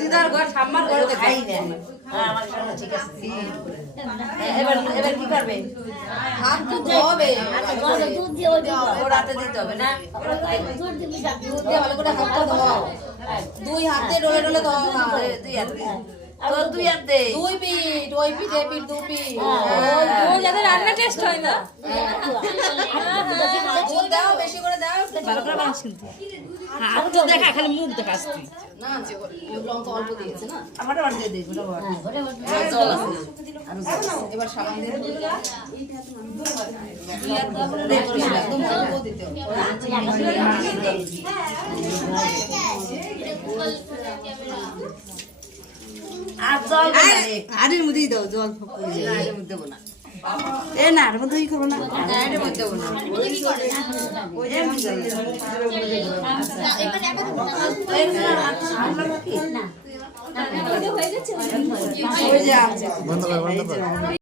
দিদার ঘর সাম্মান ঘরে খাই না। এবার এবার কি করবে? হাত ধুতে হবে, রাতে দিতে হবে না? ভালো করে হাতটা ধোও, দুই হাতে ডলে ডলে ধোও না, দুই হাতে। দুই হাতে দুই পিঠ, ওই পিঠ এই পিঠ, দু পিঠ। যাদের রান্না টেস্ট হয় না দাও, বেশি করে দাও, ভালো করে বানাস কিন্তু। হাত তো দেখা, খালি মুখ দেখা আসছে না লবণ তো অল্প দিয়েছে না। আমার আবার দিয়ে দিই গোটা বড় জল আছে এবার সাবান দিয়ে একদম অল্প দিতে হবে। আর জল আরের মধ্যেই দাও জল এর মধ্যে দেবো না, এ না এর মধ্যেই খাবো না, এর মধ্যে দেবো না। বন্ধ কর